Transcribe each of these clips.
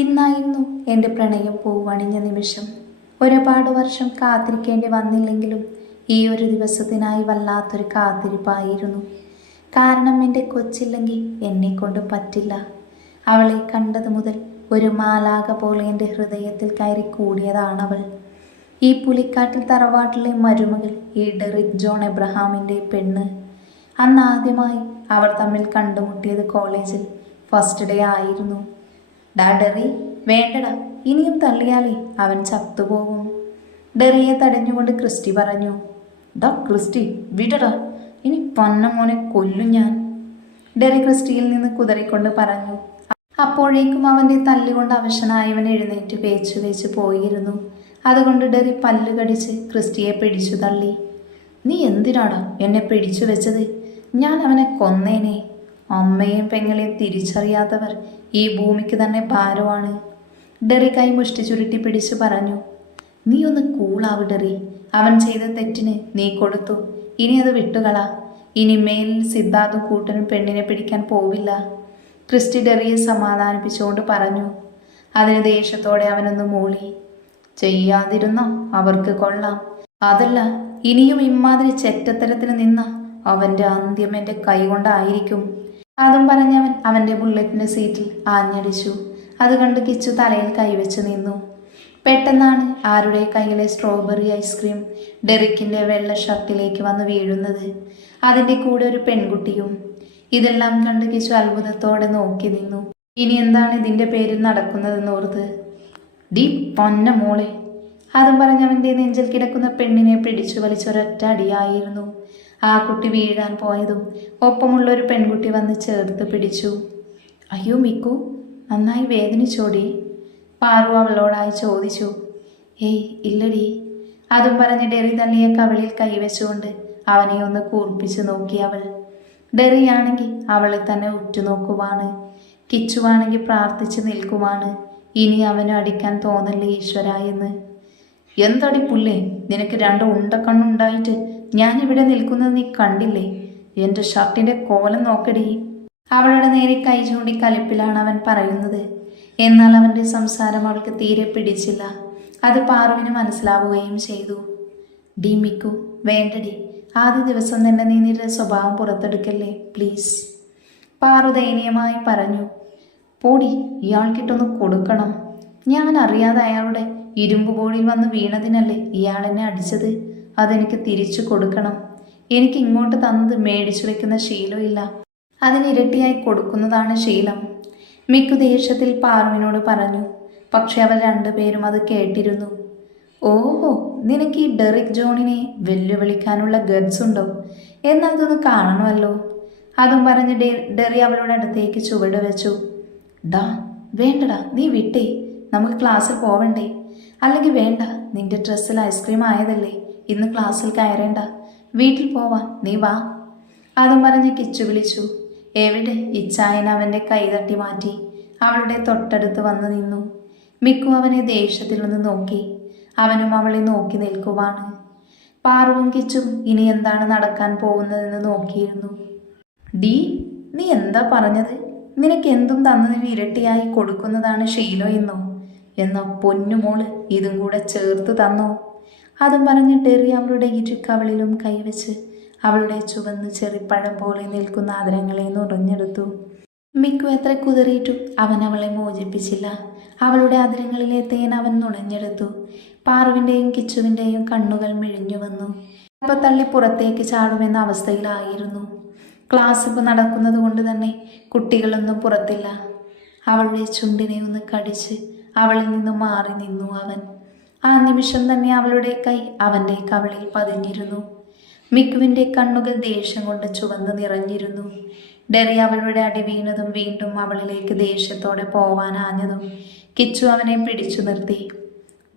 ഇന്നായിരുന്നു എന്റെ പ്രണയം പൂവണിഞ്ഞ നിമിഷം. ഒരുപാട് വർഷം കാത്തിരിക്കേണ്ടി വന്നില്ലെങ്കിലും ഈ ഒരു ദിവസത്തിനായി വല്ലാത്തൊരു കാത്തിരിപ്പായിരുന്നു. കാരണം എന്റെ കൊച്ചില്ലെങ്കിൽ എന്നെ കൊണ്ട് പറ്റില്ല. അവളെ കണ്ടത് മുതൽ ഒരു മാലാക പോലെ എന്റെ ഹൃദയത്തിൽ കയറി കൂടിയതാണവൾ. ഈ പുലിക്കാട്ടിൽ തറവാട്ടിലെ മരുമകൾ ഈ ഡെറിക് ജോൺ എബ്രഹാമിന്റെ പെണ്ണ്. അന്ന് ആദ്യമായി അവർ തമ്മിൽ കണ്ടുമുട്ടിയത് കോളേജിൽ ഫസ്റ്റ് ഡേ ആയിരുന്നു. ഡാ ഡെറി വേണ്ടടാ ഇനിയും തള്ളിയാലേ അവൻ ചത്തുപോകും. ഡെറിയെ തടഞ്ഞുകൊണ്ട് ക്രിസ്റ്റി പറഞ്ഞു ഡാ ക്രിസ്റ്റി വിടടാ ഇനി പന്ന മോനെ കൊല്ലും ഞാൻ. ഡെറി ക്രിസ്റ്റിയിൽ നിന്ന് കുതറിക്കൊണ്ട് പറഞ്ഞു അപ്പോഴേക്കും അവന്റെ തല്ലുകൊണ്ട് അവശനായവൻ എഴുന്നേറ്റ് വേച്ചു വേച്ച് പോയിരുന്നു. അതുകൊണ്ട് ഡെറി പല്ലുകടിച്ച് ക്രിസ്റ്റിയെ പിടിച്ചു തള്ളി. നീ എന്തിനാടാ എന്നെ പിടിച്ചു വെച്ചത്? ഞാൻ അവനെ കൊന്നേനെ. അമ്മയും പെങ്ങളെയും തിരിച്ചറിയാത്തവർ ഈ ഭൂമിക്ക് തന്നെ ഭാരമാണ് ഡെറി കൈ മുഷ്ടി ചുരുട്ടി പിടിച്ചു പറഞ്ഞു നീ ഒന്ന് കൂളാവ് ഡെറി. അവൻ ചെയ്ത തെറ്റിന് നീ കൊടുത്തു. ഇനി അത് വിട്ടുകള. ഇനി മേലിൽ സിദ്ധാർത്ഥും കൂട്ടനും പെണ്ണിനെ പിടിക്കാൻ പോവില്ല. ക്രിസ്റ്റി ഡെറിയെ സമാധാനിപ്പിച്ചുകൊണ്ട് പറഞ്ഞു അതിന് ദേഷ്യത്തോടെ അവനൊന്ന് മൂളി. ചെയ്യാതിരുന്ന അവർക്ക് കൊള്ളാം. അതല്ല ഇനിയും ഇമ്മാതിരി ചെറ്റത്തരത്തിന് നിന്ന അവന്റെ അന്ത്യം എന്റെ കൈകൊണ്ടായിരിക്കും. അതും പറഞ്ഞവൻ അവന്റെ ബുള്ളറ്റിന്റെ സീറ്റിൽ ആഞ്ഞടിച്ചു. അത് കണ്ട് കിച്ചു തലയിൽ കൈവച്ച് നിന്നു. പെട്ടെന്നാണ് ആരുടെ കയ്യിലെ സ്ട്രോബെറി ഐസ്ക്രീം ഡെറിക്കിന്റെ വെള്ള ഷർട്ടിലേക്ക് വന്ന് വീഴുന്നത്. അതിന്റെ കൂടെ ഒരു പെൺകുട്ടിയും. ഇതെല്ലാം കണ്ട് കിച്ചു അത്ഭുതത്തോടെ നോക്കി നിന്നു. ഇനി എന്താണ് ഇതിന്റെ പേരിൽ നടക്കുന്നതെന്ന് ഓർത്ത് ഡി പൊന്ന മോളെ. അതും പറഞ്ഞവന്റെ നെഞ്ചിൽ കിടക്കുന്ന പെണ്ണിനെ പിടിച്ചു വലിച്ചൊരൊറ്റ അടിയായിരുന്നു. ആ കുട്ടി വീഴാൻ പോയതും ഒപ്പമുള്ള ഒരു പെൺകുട്ടി വന്ന് ചേർത്ത് പിടിച്ചു. അയ്യോ മിക്കു നന്നായി വേദനിച്ചോടി പാറു അവളോടായി ചോദിച്ചു. ഏയ് ഇല്ലടി അതും പറഞ്ഞ് ഡെറി തള്ളിയ കവിളിൽ കൈവച്ചുകൊണ്ട് അവനെ ഒന്ന് കൂർപ്പിച്ചു നോക്കി അവൾ. ഡെറിയാണെങ്കിൽ അവളെ തന്നെ ഉറ്റുനോക്കുവാണ് കിച്ചുവാണെങ്കിൽ പ്രാർത്ഥിച്ചു നിൽക്കുവാണ്. ഇനി അവനെ അടിക്കാൻ തോന്നല്ലേ ഈശ്വര എന്ന്. എന്തടി പുല്ലേ നിനക്ക് രണ്ട് ഉണ്ടക്കണ്ണുണ്ടായിട്ട് ഞാൻ ഇവിടെ നിൽക്കുന്നത് നീ കണ്ടില്ലേ? എന്റെ ഷർട്ടിന്റെ കോലം നോക്കടി. അവളുടെ നേരെ കൈ ചൂണ്ടി കലിപ്പിലാണ് അവൻ പറയുന്നത്. എന്നാൽ അവന്റെ സംസാരം അവൾക്ക് തീരെ പിടിച്ചില്ല. അത് പാറുവിന് മനസ്സിലാവുകയും ചെയ്തു. ഡി മിക്കു വേണ്ടടി. ആദ്യ ദിവസം തന്നെ നീ നിന്റെ സ്വഭാവം പുറത്തെടുക്കല്ലേ പ്ലീസ്. പാറു ദയനീയമായി പറഞ്ഞു. പോടി ഇയാൾക്കിട്ടൊന്ന് കൊടുക്കണം. ഞാൻ അറിയാതെ അയാളുടെ ഇരുമ്പ് ബോഡിയിൽ വന്ന് വീണതിനല്ലേ ഇയാൾ എന്നെ അടിച്ചത്? അതെനിക്ക് തിരിച്ചു കൊടുക്കണം. എനിക്ക് ഇങ്ങോട്ട് തന്നത് മേടിച്ചു വെക്കുന്ന ശീലമില്ല അതിനിരട്ടിയായി കൊടുക്കുന്നതാണ് ശീലം. മിക്കു ദേഷ്യത്തിൽ പാറുവിനോട് പറഞ്ഞു. പക്ഷെ അവർ രണ്ടുപേരും അത് കേട്ടിരുന്നു. ഓഹോ നിനക്ക് ഈ ഡെറിക് ജോണിനെ വെല്ലുവിളിക്കാനുള്ള ഗഡ്സ് ഉണ്ടോ? എന്നാൽ അതൊന്ന് കാണണമല്ലോ. അതും പറഞ്ഞ് ഡെ ഡെറി അവളുടെ അടുത്തേക്ക് ചുവട് വെച്ചു. ഡാ വേണ്ടടാ നീ വിട്ടേ. നമുക്ക് ക്ലാസ്സിൽ പോവണ്ടേ? അല്ലെങ്കിൽ വേണ്ട നിന്റെ ഡ്രസ്സിൽ ഐസ്ക്രീം ആയതല്ലേ? ഇന്ന് ക്ലാസ്സിൽ കയറേണ്ട. വീട്ടിൽ പോവാ. നീ വാ. അതും പറഞ്ഞ് കിച്ചു വിളിച്ചു. എവിടെ? ഇച്ചായൻ അവന്റെ കൈ തട്ടി മാറ്റി. അവളുടെ തൊട്ടടുത്ത് വന്ന് നിന്നു. മിക്കു അവനെ ദേഷ്യത്തിൽ നിന്ന് നോക്കി. അവനും അവളെ നോക്കി നിൽക്കുവാണ്. പാറുവും കിച്ചും ഇനി എന്താണ് നടക്കാൻ പോകുന്നതെന്ന് നോക്കിയിരുന്നു. ഡി നീ എന്താ പറഞ്ഞത്? നിനക്ക് എന്തും തന്നതിന് ഇരട്ടിയായി കൊടുക്കുന്നതാണ് ശീലം എന്നോ? എന്നാ പൊന്നുമോൾ ഇതും കൂടെ ചേർത്ത് തന്നോ? അതും പറഞ്ഞ് ടെറി അവളുടെ ഇരുക്കവളിലും കൈവച്ച് അവളുടെ ചുവന്ന് ചെറിപ്പഴം പോലെ നിൽക്കുന്ന ആദരങ്ങളെ നുറഞ്ഞെടുത്തു. മിക്കു എത്ര കുതിറിയിട്ടും അവൻ അവളെ മോചിപ്പിച്ചില്ല. അവളുടെ അതിരങ്ങളിലെ തേൻ അവൻ നുണഞ്ഞെടുത്തു. പാറുവിന്റെയും കിച്ചുവിന്റെയും കണ്ണുകൾ മിഴിഞ്ഞു വന്നു. അപ്പൊ തള്ളി പുറത്തേക്ക് ചാടുമെന്ന അവസ്ഥയിലായിരുന്നു. ക്ലാസ് ഇപ്പോൾ നടക്കുന്നത് കൊണ്ട് തന്നെ കുട്ടികളൊന്നും പുറത്തില്ല. അവളുടെ ചുണ്ടിനെ ഒന്ന് കടിച്ച് അവളിൽ നിന്ന് മാറി നിന്നു അവൻ. ആ നിമിഷം തന്നെ അവളുടെ കൈ അവന്റെ കവളിൽ പതിഞ്ഞിരുന്നു. മിക്കുവിന്റെ കണ്ണുകൾ ദേഷ്യം കൊണ്ട് ചുവന്ന് നിറഞ്ഞിരുന്നു. ഡെറി അവളുടെ അടി വീണതും വീണ്ടും അവളിലേക്ക് ദേഷ്യത്തോടെ പോവാനാഞ്ഞതും കിച്ചു അവനെ പിടിച്ചു നിർത്തി.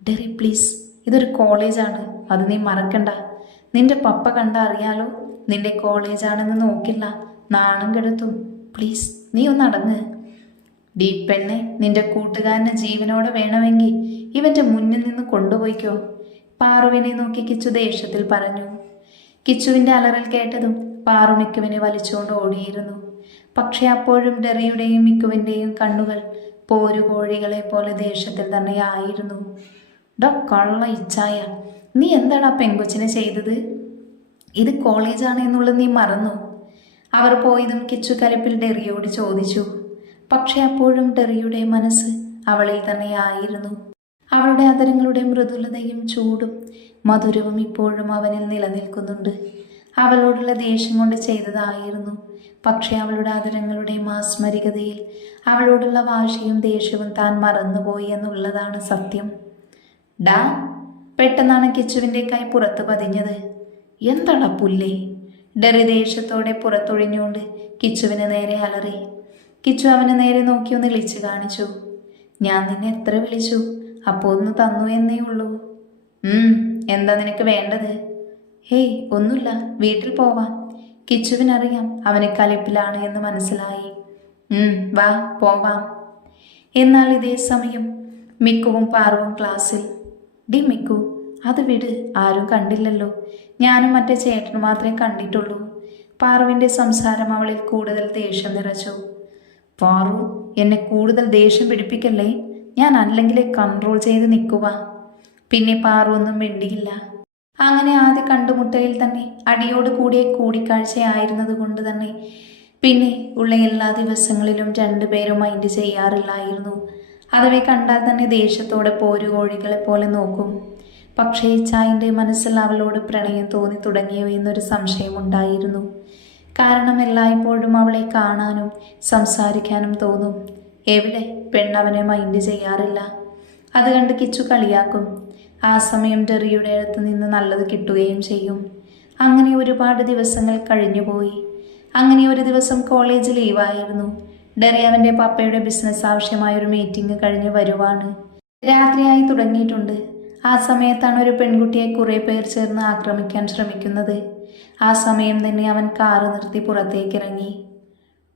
ഡെറി പ്ലീസ് ഇതൊരു കോളേജാണ്. അത് നീ മറക്കണ്ട. നിന്റെ പപ്പ കണ്ട അറിയാലോ നിന്റെ കോളേജാണെന്ന് നോക്കില്ല. നാണം കെടുത്തും. പ്ലീസ് നീ ഒന്ന് അടങ്ങ്. ഡീ പെണ്ണെ നിന്റെ കൂട്ടുകാരന് ജീവനോടെ വേണമെങ്കിൽ ഇവന്റെ മുന്നിൽ നിന്ന് കൊണ്ടുപോയിക്കോ. പാറുവിനെ നോക്കി കിച്ചു ദേഷ്യത്തിൽ പറഞ്ഞു. കിച്ചുവിന്റെ അലറൽ കേട്ടതും പാറു മിക്കുവിനെ വലിച്ചുകൊണ്ട് ഓടിയിരുന്നു. പക്ഷെ അപ്പോഴും ഡെറിയുടെയും മിക്കുവിന്റെയും കണ്ണുകൾ പോരുകോഴികളെ പോലെ ദേഷ്യത്തിൽ തന്നെയായിരുന്നു ഡോ കള്ള ഇച്ചായ നീ എന്താണ് ആ പെങ്കൊച്ചിനെ ചെയ്തത്? ഇത് കോളേജാണ് എന്നുള്ളത് നീ മറന്നു. അവർ പോയതും കിച്ചു കലിപ്പിൽ ഡെറിയോട് ചോദിച്ചു. പക്ഷെ അപ്പോഴും ഡെറിയുടെ മനസ്സ് അവളിൽ തന്നെയായിരുന്നു. അവളുടെ അതരങ്ങളുടെ മൃദുലതയും ചൂടും മധുരവും ഇപ്പോഴും അവനിൽ നിലനിൽക്കുന്നുണ്ട്. അവളോടുള്ള ദേഷ്യം കൊണ്ട് ചെയ്തതായിരുന്നു. പക്ഷെ അവളുടെ അതരങ്ങളുടെ മാസ്മരികതയിൽ അവളോടുള്ള വാശിയും ദേഷ്യവും താൻ മറന്നുപോയി എന്നുള്ളതാണ് സത്യം. ഡാ പെട്ടെന്നാണ് കിച്ചുവിന്റെ കൈ പുറത്ത് പതിഞ്ഞത്. എന്താണ് പുല്ലേ? ഡെറി ദേഷ്യത്തോടെ പുറത്തൊഴിഞ്ഞുകൊണ്ട് കിച്ചുവിന് നേരെ അലറി. കിച്ചു അവന് നേരെ നോക്കി ഒന്ന് വിളിച്ചു കാണിച്ചു. ഞാൻ നിന്നെ എത്ര വിളിച്ചു? അപ്പോൾ ഒന്ന് തന്നു എന്നേ ഉള്ളൂ. എന്താ നിനക്ക് വേണ്ടത്? ഹേയ് ഒന്നുമില്ല വീട്ടിൽ പോവാം. കിച്ചുവിനറിയാം അവനെ കലിപ്പിലാണ് എന്ന് മനസ്സിലായി. വാ പോവാം. എന്നാൽ ഇതേ സമയം മിക്കുവും പാറുവും ക്ലാസ്സിൽ. ഡി മിക്കു അത് വിട് ആരും കണ്ടില്ലല്ലോ. ഞാനും മറ്റേ ചേട്ടനും മാത്രമേ കണ്ടിട്ടുള്ളൂ. പാറുവിന്റെ സംസാരം അവളിൽ കൂടുതൽ ദേഷ്യം നിറച്ചു. പാറു എന്നെ കൂടുതൽ ദേഷ്യം പിടിപ്പിക്കല്ലേ? ഞാൻ അല്ലെങ്കിൽ കൺട്രോൾ ചെയ്ത് നിൽക്കുക പിന്നെ പാറു ഒന്നും മിണ്ടിയില്ല. അങ്ങനെ ആദ്യ കണ്ടുമുട്ടലിൽ തന്നെ അടിയോട് കൂടിയ കൂടിക്കാഴ്ചയായിരുന്നത് കൊണ്ട് തന്നെ പിന്നെ ഉള്ള എല്ലാ ദിവസങ്ങളിലും രണ്ടുപേരും മൈൻഡ് ചെയ്യാറില്ലായിരുന്നു. അഥവെ കണ്ടാൽ തന്നെ ദേഷ്യത്തോടെ പോരുകോഴികളെ പോലെ നോക്കും. പക്ഷേ ചായന്റെ മനസ്സിൽ അവളോട് പ്രണയം തോന്നി തുടങ്ങിയോ എന്നൊരു സംശയമുണ്ടായിരുന്നു. കാരണം എല്ലായ്പ്പോഴും അവളെ കാണാനും സംസാരിക്കാനും തോന്നും. എവിടെ പെണ്ണവനെ മൈൻഡ് ചെയ്യാറില്ല. അത് കണ്ട് കിച്ചു കളിയാക്കും. ആ സമയം ഡെറിയുടെ അടുത്ത് നിന്ന് നല്ലത് കിട്ടുകയും ചെയ്യും. അങ്ങനെ ഒരുപാട് ദിവസങ്ങൾ കഴിഞ്ഞുപോയി. അങ്ങനെ ഒരു ദിവസം കോളേജ് ലീവായിരുന്നു ഡെറി അവന്റെ പപ്പയുടെ ബിസിനസ് ആവശ്യമായ ഒരു മീറ്റിംഗ് കഴിഞ്ഞ് വരുവാണ്. രാത്രിയായി തുടങ്ങിയിട്ടുണ്ട്. ആ സമയത്താണ് ഒരു പെൺകുട്ടിയെ കുറേ പേർ ചേർന്ന് ആക്രമിക്കാൻ ശ്രമിക്കുന്നത്. ആ സമയം തന്നെ അവൻ കാറ് നിർത്തി പുറത്തേക്കിറങ്ങി.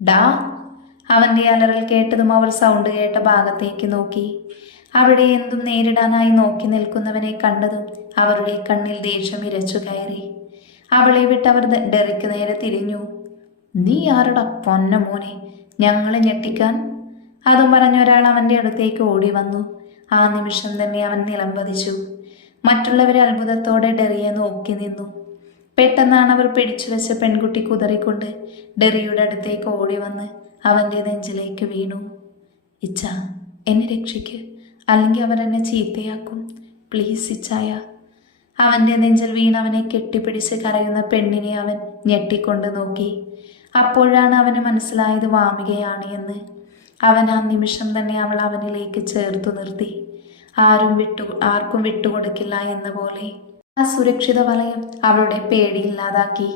ഡാ അവന്റെ അലറൽ കേട്ടതും അവൾ സൗണ്ട് കേട്ട ഭാഗത്തേക്ക് നോക്കി. അവിടെ എന്തും നേരിടാനായി നോക്കി നിൽക്കുന്നവനെ കണ്ടതും അവരുടെ കണ്ണിൽ ദേഷ്യം ഇരച്ചു കയറി. അവളെ വിട്ടവർ ഡെറിക്ക് നേരെ തിരിഞ്ഞു. നീ ആരുടെ പൊന്ന മോനെ? ഞങ്ങളെ ഞെട്ടിക്കാൻ? അതും പറഞ്ഞ ഒരാൾ അവന്റെ അടുത്തേക്ക് ഓടി വന്നു. ആ നിമിഷം തന്നെ അവൻ നിലംപതിച്ചു. മറ്റുള്ളവരെ അത്ഭുതത്തോടെ ഡെറിയെ നോക്കി നിന്നു. പെട്ടെന്നാണ് അവർ പിടിച്ചു വെച്ച പെൺകുട്ടി കുതറിക്കൊണ്ട് ഡെറിയുടെ അടുത്തേക്ക് ഓടി വന്ന് അവന്റെ നെഞ്ചിലേക്ക് വീണു. ഇച്ച എന്നെ രക്ഷിക്ക്. അല്ലെങ്കിൽ എന്നെ ചീത്തയാക്കും. പ്ലീസ് ഇച്ചായ അവന്റെ നെഞ്ചിൽ വീണവനെ കെട്ടിപ്പിടിച്ച് കരയുന്ന പെണ്ണിനെ അവൻ ഞെട്ടിക്കൊണ്ട് നോക്കി. അപ്പോഴാണ് അവന് മനസ്സിലായത് വാമികയാണ് എന്ന്. അവൻ ആ നിമിഷം തന്നെ അവൾ അവനിലേക്ക് ചേർത്തു നിർത്തി. ആരും വിട്ടു ആർക്കും വിട്ടുകൊടുക്കില്ല എന്ന പോലെ ആ സുരക്ഷിത വലയം അവളുടെ പേടിയില്ലാതാക്കി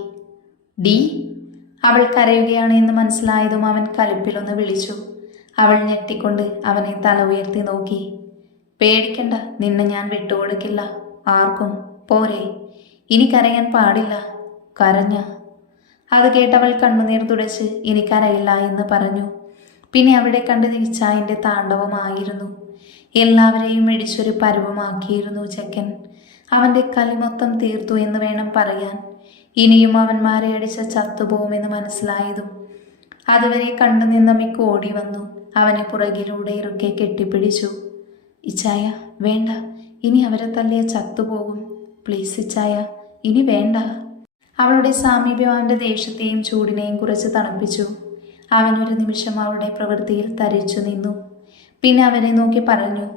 ഡി അവൾ കരയുകയാണ് എന്ന് മനസ്സിലായതും അവൻ കലിപ്പിലൊന്ന് വിളിച്ചു. അവൾ ഞെട്ടിക്കൊണ്ട് അവനെ തല ഉയർത്തി നോക്കി. പേടിക്കണ്ട നിന്നെ ഞാൻ വിട്ടുകൊടുക്കില്ല. ആർക്കും. പോരെ. ഇനി കരയാൻ പാടില്ല. കരഞ്ഞ. അത് കേട്ടവൾ കണ്ണുനീർ തുടച്ച് ഇനി കരയില്ല എന്ന് പറഞ്ഞു. പിന്നെ അവിടെ കണ്ട് നിച്ചായന്റെ താണ്ഡവമായിരുന്നു. എല്ലാവരെയും ഇടിച്ചൊരു പരുവമാക്കിയിരുന്നു ചെക്കൻ. അവന്റെ കലി മൊത്തം തീർത്തു എന്ന് വേണം പറയാൻ. ഇനിയും അവന്മാരെ അടിച്ച ചത്തുപോകുമെന്ന് മനസ്സിലായതും അതുവരെ കണ്ടു നിന്ന ഓടി വന്നു അവനെ പുറകിലൂടെ ഇറുക്കെ കെട്ടിപ്പിടിച്ചു. ഇച്ചായ വേണ്ട. ഇനി അവരെ തല്ലിയ ചത്തുപോകും. പ്ലീസ് ഇച്ചായ ഇനി വേണ്ട. അവളുടെ സാമീപ്യം അവന്റെ ദേഷ്യത്തെയും ചൂടിനെയും കുറച്ച് തണുപ്പിച്ചു. അവനൊരു നിമിഷം അവളുടെ പ്രവൃത്തിയിൽ തരിച്ചു നിന്നു. പിന്നെ അവനെ നോക്കി പറഞ്ഞു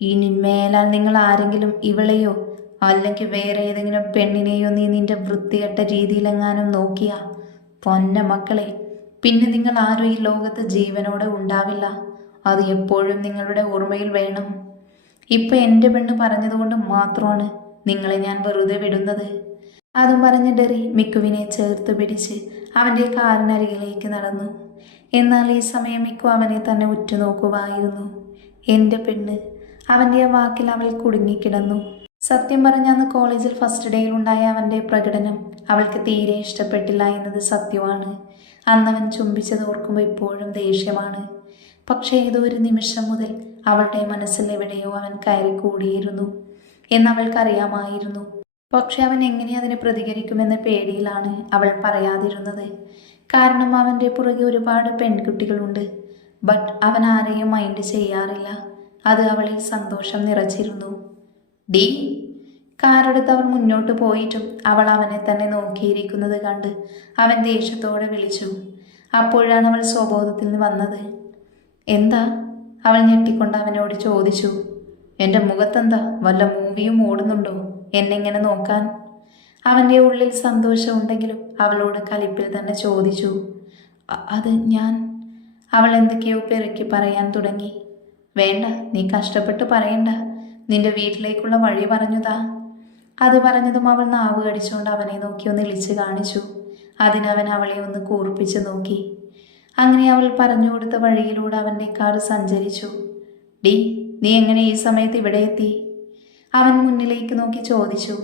ഇനി മേലാൽ നിങ്ങൾ ആരെങ്കിലും ഇവളെയോ അല്ലെങ്കിൽ വേറെ ഏതെങ്കിലും പെണ്ണിനെയോ നീ നിന്റെ വൃത്തികെട്ട രീതിയിലെങ്ങാനും നോക്കിയ? പൊന്ന മക്കളെ പിന്നെ നിങ്ങൾ ആരും ഈ ലോകത്ത് ജീവനോടെ ഉണ്ടാവില്ല. അത് എപ്പോഴും നിങ്ങളുടെ ഓർമ്മയിൽ വേണം. ഇപ്പൊ എന്റെ പെണ്ണ് പറഞ്ഞതുകൊണ്ട് മാത്രമാണ് നിങ്ങളെ ഞാൻ വെറുതെ വിടുന്നത്. അതും പറഞ്ഞ് ഡെറി മിക്കുവിനെ ചേർത്ത് പിടിച്ച് അവന്റെ കാറിനരികിലേക്ക് നടന്നു. എന്നാൽ ഈ സമയം മിക്കു അവനെ തന്നെ ഉറ്റുനോക്കുവായിരുന്നു. എന്റെ പെണ്ണ് അവന്റെ വാക്കിൽ അവൾ കുടുങ്ങിക്കിടന്നു. സത്യം പറഞ്ഞ അന്ന് കോളേജിൽ ഫസ്റ്റ് ഡേയിൽ ഉണ്ടായ അവന്റെ പ്രകടനം അവൾക്ക് തീരെ ഇഷ്ടപ്പെട്ടില്ല എന്നത് സത്യമാണ്. അന്നവൻ ചുംബിച്ചത് ഓർക്കുമ്പോൾ ഇപ്പോഴും ദേഷ്യമാണ്. പക്ഷേ ഏതോ ഒരു നിമിഷം മുതൽ അവളുടെ മനസ്സിൽ എവിടെയോ അവൻ കയറി കൂടിയിരുന്നു എന്നവൾക്കറിയാമായിരുന്നു പക്ഷെ അവൻ എങ്ങനെ അതിന് പ്രതികരിക്കുമെന്ന പേടിയിലാണ് അവൾ പറയാതിരുന്നത്. കാരണം അവന്റെ പുറകെ ഒരുപാട് പെൺകുട്ടികളുണ്ട്. ബട്ട് അവൻ ആരെയും മൈൻഡ് ചെയ്യാറില്ല. അത് അവളിൽ സന്തോഷം നിറച്ചിരുന്നു. ഡി. കാറെടുത്ത് അവൻ മുന്നോട്ട് പോയിട്ടും അവൾ അവനെ തന്നെ നോക്കിയിരിക്കുന്നത് കണ്ട് അവൻ ദേഷ്യത്തോടെ വിളിച്ചു. അപ്പോഴാണ് അവൾ സ്വബോധത്തിൽ നിന്ന് വന്നത്. എന്താ? അവൾ ഞെട്ടിക്കൊണ്ട് അവനോട് ചോദിച്ചു. എന്റെ മുഖത്തെന്താ? വല്ല മൂവിയും ഓടുന്നുണ്ടോ? എന്നെങ്ങനെ നോക്കാൻ? അവന്റെ ഉള്ളിൽ സന്തോഷമുണ്ടെങ്കിലും അവളോട് കലിപ്പിൽ തന്നെ ചോദിച്ചു. "അ- അത് ഞാൻ. അവൾ എന്തൊക്കെയോ പെറുക്കി പറയാൻ തുടങ്ങി. വേണ്ട നീ കഷ്ടപ്പെട്ട് പറയണ്ട. നിന്റെ വീട്ടിലേക്കുള്ള വഴി പറഞ്ഞതാ. അത് പറഞ്ഞതും അവൾ നാവ് കടിച്ചുകൊണ്ട് അവനെ നോക്കി ഒന്ന് ഇളിച്ച് കാണിച്ചു. അതിനവൻ അവളെ ഒന്ന് കൂർപ്പിച്ച് നോക്കി. അങ്ങനെ അവൾ പറഞ്ഞു കൊടുത്ത വഴിയിലൂടെ അവന്റെ കാർ സഞ്ചരിച്ചു. ഡി നീ എങ്ങനെ ഈ സമയത്ത് ഇവിടെ എത്തി? അവൻ മുന്നിലേക്ക് നോക്കി ചോദിച്ചു.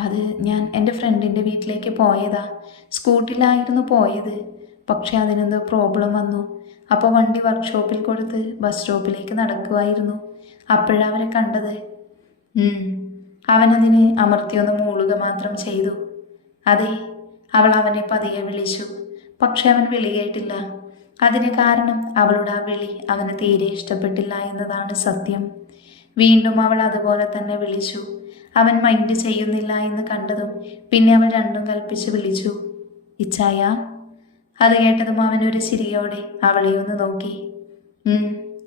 അത് ഞാൻ എന്റെ ഫ്രണ്ടിന്റെ വീട്ടിലേക്ക് പോയതാ. സ്കൂട്ടിലായിരുന്നു പോയത്. പക്ഷെ അതിനെന്തോ പ്രോബ്ലം വന്നു. അപ്പോൾ വണ്ടി വർക്ക്ഷോപ്പിൽ കൊടുത്ത് ബസ് സ്റ്റോപ്പിലേക്ക് നടക്കുമായിരുന്നു അപ്പോഴാ അവരെ കണ്ടത്. അവനതിനെ അമർത്തിയൊന്ന് മൂളുക മാത്രം ചെയ്തു. അതെ അവൾ അവനെ പതിയെ വിളിച്ചു. പക്ഷെ അവൻ വിളിയായിട്ടില്ല അതിന് കാരണം അവളുടെ ആ വിളി അവന് തീരെ ഇഷ്ടപ്പെട്ടില്ല എന്നതാണ് സത്യം. വീണ്ടും അവൾ അതുപോലെ തന്നെ വിളിച്ചു. അവൻ മൈൻഡ് ചെയ്യുന്നില്ല എന്ന് കണ്ടതും പിന്നെ അവൾ രണ്ടും കൽപ്പിച്ച് വിളിച്ചു. ഇച്ചായ? അത് കേട്ടതും അവനൊരു ചിരിയോടെ അവളെ ഒന്ന് നോക്കി.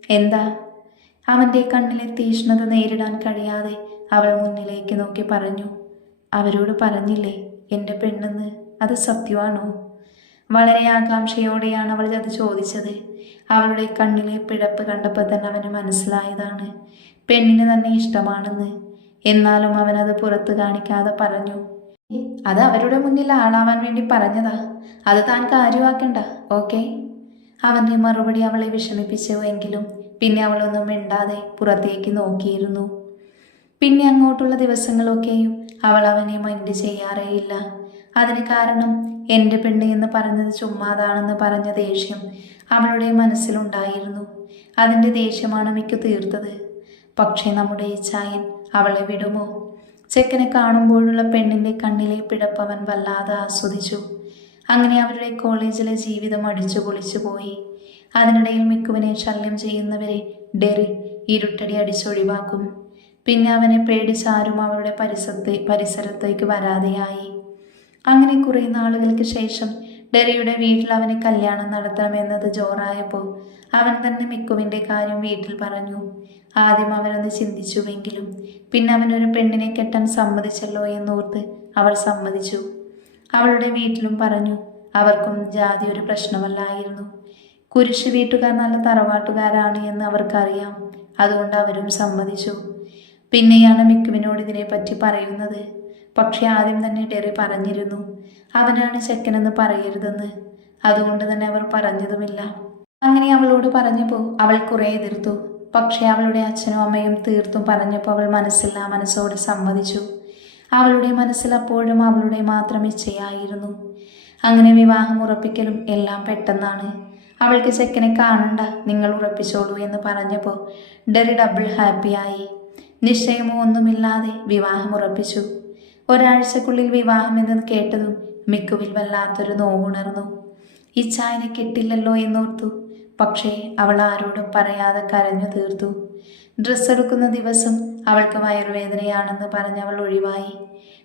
എന്താ? അവന്റെ കണ്ണിലെ തീഷ്ണത നേരിടാൻ കഴിയാതെ അവൾ മുന്നിലേക്ക് നോക്കി പറഞ്ഞു അവരോട് പറഞ്ഞില്ലേ എന്റെ പെണ്ണെന്ന് അത് സത്യമാണോ? വളരെ ആകാംക്ഷയോടെയാണ് അവൾ അത് ചോദിച്ചത്. അവളുടെ കണ്ണിലെ പിഴപ്പ് കണ്ടപ്പോൾ തന്നെ അവന് മനസ്സിലായതാണ്. പെണ്ണിന് തന്നെ ഇഷ്ടമാണെന്ന്. എന്നാലും അവൻ അത് പുറത്ത് കാണിക്കാതെ പറഞ്ഞു അത് അവരുടെ മുന്നിൽ ആളാവാൻ വേണ്ടി പറഞ്ഞതാ. അത് താൻ കാര്യമാക്കണ്ട ഓക്കെ? അവന്റെ മറുപടി അവളെ വിഷമിപ്പിച്ചു എങ്കിലും പിന്നെ അവളൊന്നും മിണ്ടാതെ പുറത്തേക്ക് നോക്കിയിരുന്നു. പിന്നെ അങ്ങോട്ടുള്ള ദിവസങ്ങളൊക്കെയും അവൾ അവനെ മൈൻഡ് ചെയ്യാറേയില്ല. അതിന് കാരണം എന്റെ പെണ്ണ് എന്ന് പറഞ്ഞത് ചുമ്മാതാണെന്ന് പറഞ്ഞ ദേഷ്യം അവളുടെ മനസ്സിലുണ്ടായിരുന്നു. അതിന്റെ ദേഷ്യമാണ് മിക്ക തീർത്തത്. പക്ഷേ നമ്മുടെ ഈ ചായൻ അവളെ വിടുമോ? ചെക്കനെ കാണുമ്പോഴുള്ള പെണ്ണിന്റെ കണ്ണിലെ പിഴപ്പവൻ വല്ലാതെ ആസ്വദിച്ചു. അങ്ങനെ അവരുടെ കോളേജിലെ ജീവിതം അടിച്ചു പൊളിച്ചു പോയി അതിനിടയിൽ മിക്കുവിനെ ശല്യം ചെയ്യുന്നവരെ ഡെറി ഇരുട്ടടി അടിച്ചൊഴിവാക്കും. പിന്നെ അവനെ പേടിച്ച് ആരും അവരുടെ പരിസരത്തെ പരിസരത്തേക്ക് വരാതെയായി. അങ്ങനെ കുറേ നാളുകൾക്ക് ശേഷം ഡെറിയുടെ വീട്ടിൽ അവന് കല്യാണം നടത്തണമെന്നത് ജോറായപ്പോൾ അവൻ തന്നെ മിക്കുവിന്റെ കാര്യം വീട്ടിൽ പറഞ്ഞു. ആദ്യം അവനൊന്ന് ചിന്തിച്ചുവെങ്കിലും പിന്നെ അവനൊരു പെണ്ണിനെ കെട്ടാൻ സമ്മതിച്ചല്ലോ എന്നോർത്ത് അവൾ സമ്മതിച്ചു. അവളുടെ വീട്ടിലും പറഞ്ഞു അവർക്കും ജാതി ഒരു പ്രശ്നമല്ലായിരുന്നു. കുരിശ് വീട്ടുകാർ നല്ല തറവാട്ടുകാരാണ് എന്ന് അവർക്കറിയാം. അതുകൊണ്ട് അവരും സമ്മതിച്ചു. പിന്നെയാണ് മിക്കുവിനോട് ഇതിനെപ്പറ്റി പറയുന്നത്. പക്ഷെ ആദ്യം തന്നെ ഡെറി പറഞ്ഞിരുന്നു. അവനാണ് ചെക്കനെന്ന് പറയരുതെന്ന്. അതുകൊണ്ട് തന്നെ അവർ പറഞ്ഞതുമില്ല. അങ്ങനെ അവളോട് പറഞ്ഞപ്പോൾ അവൾ കുറേ എതിർത്തു. പക്ഷേ അവളുടെ അച്ഛനും അമ്മയും തീർത്തും പറഞ്ഞപ്പോൾ അവൾ മനസ്സില്ല മനസ്സോട് സമ്മതിച്ചു. അവളുടെ മനസ്സിൽ അപ്പോഴും അവളുടെ മാത്രം ഇച്ഛയായിരുന്നു. അങ്ങനെ വിവാഹം ഉറപ്പിക്കലും എല്ലാം പെട്ടെന്നാണ്. അവൾക്ക് ചെക്കനെ കാണണ്ട നിങ്ങൾ ഉറപ്പിച്ചോളൂ എന്ന് പറഞ്ഞപ്പോൾ ഡെറി ഡബിൾ ഹാപ്പിയായി നിശ്ചയമോ ഒന്നുമില്ലാതെ വിവാഹം ഉറപ്പിച്ചു. ഒരാഴ്ചക്കുള്ളിൽ വിവാഹം എന്ന് കേട്ടതും മിക്കുവിൽ വല്ലാത്തൊരു നോവുണർന്നു. ഇച്ചായനെ കിട്ടില്ലല്ലോ എന്നോർത്തു. പക്ഷേ അവൾ ആരോടും പറയാതെ കരഞ്ഞു തീർത്തു. ഡ്രസ്സ് എടുക്കുന്ന ദിവസം അവൾക്ക് വയറുവേദനയാണെന്ന് പറഞ്ഞ് അവൾ ഒഴിവായി.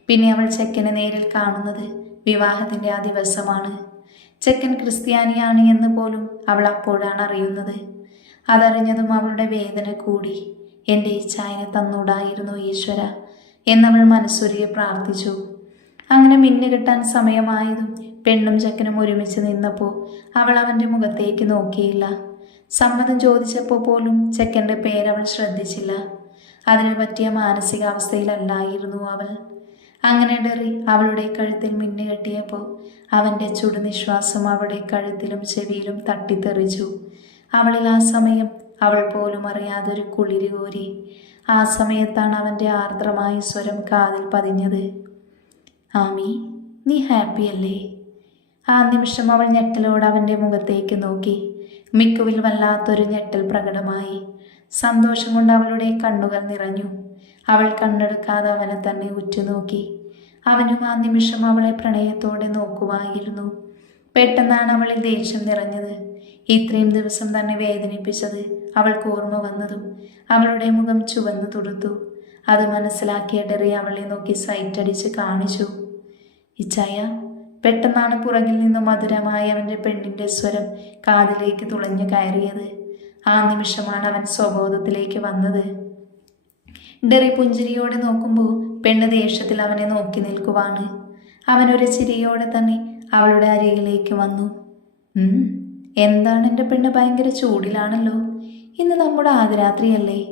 പിന്നെ അവൾ ചെക്കനെ നേരിൽ കാണുന്നത് വിവാഹത്തിന്റെ ആ ദിവസമാണ്. ചെക്കൻ ക്രിസ്ത്യാനിയാണ് എന്ന് പോലും അവൾ അപ്പോഴാണ് അറിയുന്നത്. അതറിഞ്ഞതും അവളുടെ വേദന കൂടി. എന്റെ ഇച്ഛായനെ തന്നൂടായിരുന്നു ഈശ്വര എന്നവൾ മനസ്സൊരുകെ പ്രാർത്ഥിച്ചു. അങ്ങനെ മിന്നു കിട്ടാൻ സമയമായതും പെണ്ണും ചെക്കനും ഒരുമിച്ച് നിന്നപ്പോൾ അവൾ അവന്റെ മുഖത്തേക്ക് നോക്കിയില്ല. സമ്മതം ചോദിച്ചപ്പോൾ പോലും ചെക്കന്റെ പേരവൾ ശ്രദ്ധിച്ചില്ല. അതിനു പറ്റിയ മാനസികാവസ്ഥയിലല്ലായിരുന്നു അവൾ. അങ്ങനെ ഡെറി അവളുടെ കഴുത്തിൽ മിന്നുകെട്ടിയപ്പോൾ അവന്റെ ചുടുനിശ്വാസം അവളുടെ കഴുത്തിലും ചെവിയിലും തട്ടിത്തെറിച്ചു. അവളിൽ ആ സമയം അവൾ പോലും അറിയാതൊരു കുളിരി കോരി. ആ സമയത്താണ് അവന്റെ ആർദ്രമായ സ്വരം കാതിൽ പതിഞ്ഞത്. ആമി നീ ഹാപ്പി അല്ലേ? ആ നിമിഷം അവൾ ഞെട്ടലോട് അവന്റെ മുഖത്തേക്ക് നോക്കി. മിക്കുവിൽ വല്ലാത്തൊരു ഞെട്ടൽ പ്രകടമായി. സന്തോഷം കൊണ്ട് അവളുടെ കണ്ണുകൾ നിറഞ്ഞു. അവൾ കണ്ണെടുക്കാതെ അവനെ തന്നെ ഉറ്റുനോക്കി. അവനും ആ നിമിഷം അവളെ പ്രണയത്തോടെ നോക്കുമായിരുന്നു. പെട്ടെന്നാണ് അവളിൽ ദേഷ്യം നിറഞ്ഞത്. ഇത്രയും ദിവസം തന്നെ വേദനിപ്പിച്ചത് അവൾക്ക് ഓർമ്മ വന്നതും അവളുടെ മുഖം ചുവന്നു തുടുത്തു. അത് മനസ്സിലാക്കിയ ഡെറി അവളെ നോക്കി സൈറ്റടിച്ച് കാണിച്ചു. ഇച്ചായ പെട്ടെന്നാണ് പുറകിൽ നിന്നും മധുരമായ അവന്റെ പെണ്ണിന്റെ സ്വരം കാതിലേക്ക് തുളഞ്ഞു കയറിയത്. ആ നിമിഷമാണ് അവൻ സ്വബോധത്തിലേക്ക് വന്നത്. ഡെറി പുഞ്ചിരിയോടെ നോക്കുമ്പോൾ പെണ്ണ് ദേഷ്യത്തിൽ അവനെ നോക്കി നിൽക്കുവാണ്. അവനൊരു ചിരിയോടെ തന്നെ അവളുടെ അരികിലേക്ക് വന്നു. എന്താണ് എന്റെ പെണ്ണ് ഭയങ്കര ചൂടിലാണല്ലോ. ഇന്ന് നമ്മുടെ ആദ്യരാത്രിയല്ലേ.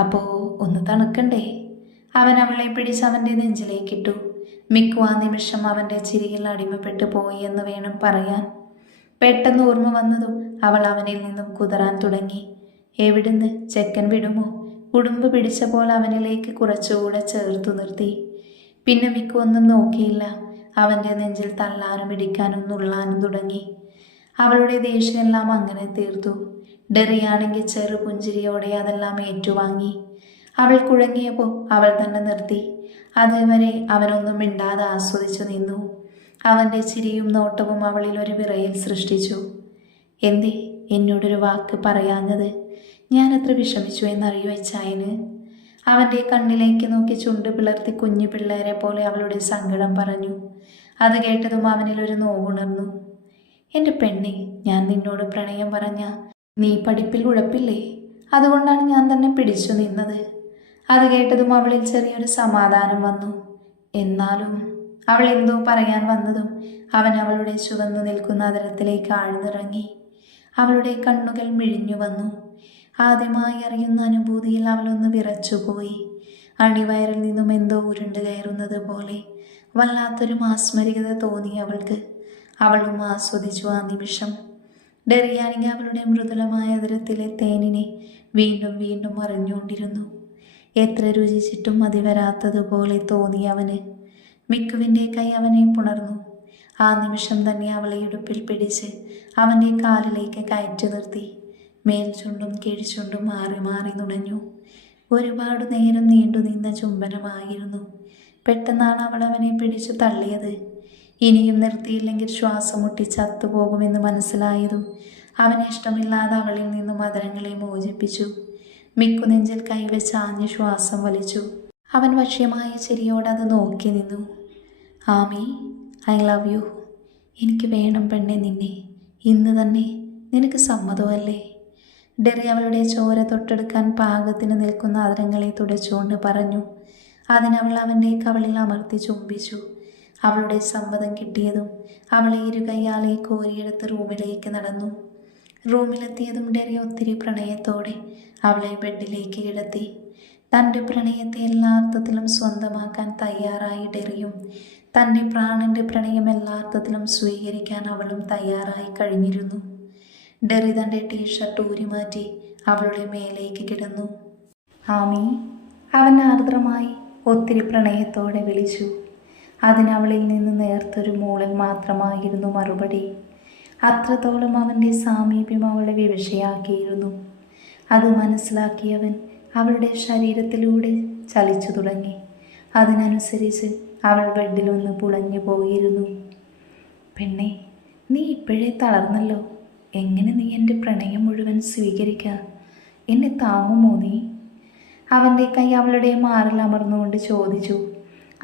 അപ്പോ ഒന്ന് തണുക്കണ്ടേ? അവൻ അവളെ പിടിച്ച് അവന്റെ നെഞ്ചിലേക്കിട്ടു. മിക്കുവാ നിമിഷം അവന്റെ ചിരിയിൽ അടിമപ്പെട്ടു പോയി എന്ന് വേണം പറയാൻ. പെട്ടെന്ന് ഓർമ്മ വന്നതും അവൾ അവനിൽ നിന്നും കുതറാൻ തുടങ്ങി. എവിടുന്ന്? ചെക്കൻ വിടുമോ? ഉടുമ്പ് പിടിച്ച പോലെ അവനിലേക്ക് കുറച്ചുകൂടെ ചേർത്തു നിർത്തി. പിന്നെ മിക്ക ഒന്നും നോക്കിയില്ല. അവന്റെ നെഞ്ചിൽ തള്ളാനും ഇടിക്കാനും നുള്ളാനും തുടങ്ങി. അവളുടെ ദേഷ്യമെല്ലാം അങ്ങനെ തീർത്തു. ഡെറിയാണെങ്കിൽ ചെറു പുഞ്ചിരിയോടെ അതെല്ലാം ഏറ്റുവാങ്ങി. അവൾ കുഴങ്ങിയപ്പോൾ അവൾ തന്നെ നിർത്തി. അതുവരെ അവനൊന്നും മിണ്ടാതെ ആസ്വദിച്ചു നിന്നു. അവന്റെ ചിരിയും നോട്ടവും അവളിൽ ഒരു വിറയിൽ സൃഷ്ടിച്ചു. എന്തേ എന്നോടൊരു വാക്ക് പറയാഞ്ഞത്? ഞാൻ എത്ര വിഷമിച്ചു എന്നറിയോ ചായന്. അവന്റെ കണ്ണിലേക്ക് നോക്കി ചുണ്ട് പിളർത്തി കുഞ്ഞു പിള്ളേരെ പോലെ അവളുടെ സങ്കടം പറഞ്ഞു. അത് കേട്ടതും അവനിൽ ഒരു നോവുണർന്നു. എന്റെ പെണ്ണെ ഞാൻ നിന്നോട് പ്രണയം പറഞ്ഞ നീ പഠിപ്പിൽ ഉഴപ്പില്ലേ? അതുകൊണ്ടാണ് ഞാൻ തന്നെ പിടിച്ചു നിന്നത്. അത് കേട്ടതും അവളിൽ ചെറിയൊരു സമാധാനം വന്നു. എന്നാലും അവൾ എന്തോ പറയാൻ വന്നതും അവൻ അവളുടെ ചുവന്നു നിൽക്കുന്ന അതരത്തിലേക്ക് ആഴ്ന്നിറങ്ങി. അവളുടെ കണ്ണുകൾ മിഴിഞ്ഞു വന്നു. ആദ്യമായി അറിയുന്ന അനുഭൂതിയിൽ അവളൊന്ന് വിറച്ചുപോയി. അണിവയറിൽ നിന്നും എന്തോ ഉരുണ്ട് കയറുന്നത് പോലെ വല്ലാത്തൊരു മാസ്മരികത തോന്നി അവൾക്ക്. അവളും ആസ്വദിച്ചു ആ നിമിഷം. ഡെറിയാണെങ്കിൽ അവളുടെ മൃദുലമായ അതിരത്തിലെ തേനിനെ വീണ്ടും വീണ്ടും അറിഞ്ഞുകൊണ്ടിരുന്നു എത്ര രുചിച്ചിട്ടും മതി വരാത്തതുപോലെ തോന്നി അവന്. മിക്കുവിന്റെ കൈ അവനെ പുണർന്നു. ആ നിമിഷം തന്നെ അവളെ ഇടുപ്പിൽ പിടിച്ച് അവന്റെ കാലിലേക്ക് കയറ്റി നിർത്തി. മേൽചുണ്ടും കീഴ്ചുണ്ടും മാറി മാറി നുണഞ്ഞു. ഒരുപാട് നേരം നീണ്ടു നിന്ന ചുംബനമായിരുന്നു. പെട്ടെന്നാണ് അവൾ അവനെ പിടിച്ചു തള്ളിയത്. ഇനിയും നിർത്തിയില്ലെങ്കിൽ ശ്വാസം മുട്ടി ചത്തുപോകുമെന്ന് മനസ്സിലായതും അവന് ഇഷ്ടമില്ലാതെ അവളിൽ നിന്നും മധുരങ്ങളെ മോചിപ്പിച്ചു. മിക്കു നെഞ്ചിൽ കൈവച്ച് ആഞ്ഞ് ശ്വാസം വലിച്ചു. അവൻ വശ്യമായ ചിരിയോടെ അത് നോക്കി നിന്നു. Ami I love you. എനിക്ക് വേണം പെണ്ണെ നിന്നെ. ഇന്ന് തന്നെ നിനക്ക് സമ്മതമല്ലേ? ഡെറി അവളുടെ ചോര തൊട്ടെടുക്കാൻ പാകത്തിന് നിൽക്കുന്ന അതിരങ്ങളെ തുടച്ചുകൊണ്ട് പറഞ്ഞു. അതിനവൾ അവന്റെ കവളിൽ അമർത്തി ചുംബിച്ചു. അവളുടെ സമ്മതം കിട്ടിയതും അവളെ ഇരുകൈയാലെ കോരിയെടുത്ത് റൂമിലേക്ക് നടന്നു. റൂമിലെത്തിയതും ഡെറി ഒത്തിരി പ്രണയത്തോടെ അവളെ ബെഡിലേക്ക് കിടത്തി. തന്റെ പ്രണയത്തെ എല്ലാ അർത്ഥത്തിലും സ്വന്തമാക്കാൻ തയ്യാറായി ഡെറിയും തന്റെ പ്രാണന്റെ പ്രണയം എല്ലാ അർത്ഥത്തിലും സ്വീകരിക്കാൻ അവളും തയ്യാറായി കഴിഞ്ഞിരുന്നു. ഡെറി തന്റെ ടീഷർട്ട് ഊരിമാറ്റി അവളുടെ മേലേക്ക് കിടന്നു. ആമി അവൻ ആർദ്രമായി ഒത്തിരി പ്രണയത്തോടെ വിളിച്ചു. അതിനവളിൽ നിന്ന് നേർത്തൊരു മൂളൽ മാത്രമായിരുന്നു മറുപടി. അത്രത്തോളം അവന്റെ സാമീപ്യം അവളെ വിവശയാക്കിയിരുന്നു. അത് മനസ്സിലാക്കിയവൻ അവളുടെ ശരീരത്തിലൂടെ ചലിച്ചു തുടങ്ങി. അതിനനുസരിച്ച് അവൾ ബെഡിലൊന്ന് പുളഞ്ഞു പോയിരുന്നു. പെണ്ണെ നീ ഇപ്പോഴേ തളർന്നല്ലോ. എങ്ങനെ നീ എന്റെ പ്രണയം മുഴുവൻ സ്വീകരിക്കുക എന്നെ താങ്ങുമോ നീ? അവന്റെ കൈ അവളുടെ മാറിൽ അമർന്നുകൊണ്ട് ചോദിച്ചു.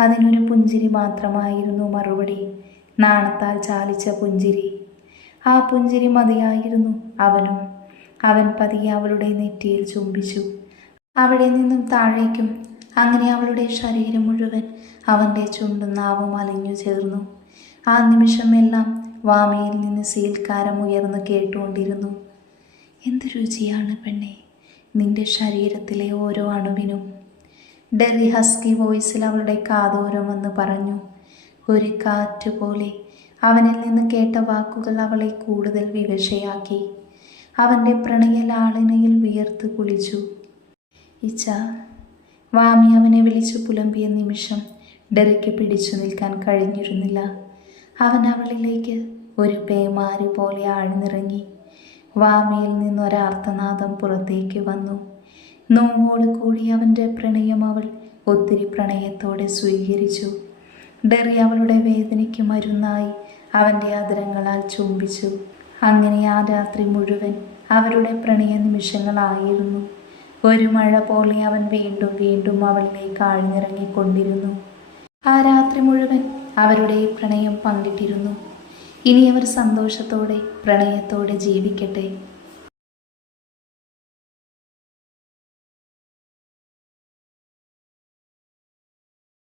അതിനൊരു പുഞ്ചിരി മാത്രമായിരുന്നു മറുപടി. നാണത്താൽ ചാലിച്ച പുഞ്ചിരി. ആ പുഞ്ചിരി മതിയായിരുന്നു അവനും. അവൻ പതിയെ അവളുടെ നെറ്റിയിൽ ചുംബിച്ചു. അവിടെ നിന്നും താഴേക്കും അങ്ങനെ അവളുടെ ശരീരം മുഴുവൻ അവന്റെ ചുണ്ടും നാവും അലിഞ്ഞു ചേർന്നു. ആ നിമിഷമെല്ലാം വാമയിൽ നിന്ന് സീൽക്കാരം ഉയർന്നു കേട്ടുകൊണ്ടിരുന്നു. എന്ത് രുചിയാണ് പെണ്ണെ നിന്റെ ശരീരത്തിലെ ഓരോ അണുവിനും? ഡെറി ഹസ്കി വോയിസിൽ അവളുടെ കാതോരം വന്ന് പറഞ്ഞു ഒരു കാറ്റ് പോലെ. അവനിൽ നിന്ന് കേട്ട വാക്കുകൾ അവളെ കൂടുതൽ വിവശയാക്കി. അവന്റെ പ്രണയ ലാളിനയിൽ വിയർത്ത് കുളിച്ചു. ഇച്ച വാമി അവനെ വിളിച്ചു പുലമ്പിയ നിമിഷം ഡെറിക്ക് പിടിച്ചു നിൽക്കാൻ കഴിഞ്ഞിരുന്നില്ല. അവൻ അവളിലേക്ക് ഒരു പേമാരി പോലെ ആഴ്ന്നിറങ്ങി. വാമിയിൽ നിന്നൊരാർത്തനാദം പുറത്തേക്ക് വന്നു. നോവോട് കൂടി അവന്റെ പ്രണയം അവൾ ഒത്തിരി പ്രണയത്തോടെ സ്വീകരിച്ചു. ഡെറി അവളുടെ വേദനയ്ക്ക് മരുന്നായി അവന്റെ ആദരങ്ങളാൽ ചുംബിച്ചു. അങ്ങനെ ആ രാത്രി മുഴുവൻ അവരുടെ പ്രണയ നിമിഷങ്ങളായിരുന്നു. ഒരു മഴ പോലെ അവൻ വീണ്ടും വീണ്ടും അവളിലേക്ക് ആഴ്ന്നിറങ്ങിക്കൊണ്ടിരുന്നു. ആ രാത്രി മുഴുവൻ അവരുടെ പ്രണയം പങ്കിട്ടിരുന്നു. ഇനി അവർ സന്തോഷത്തോടെ പ്രണയത്തോടെ ജീവിക്കട്ടെ.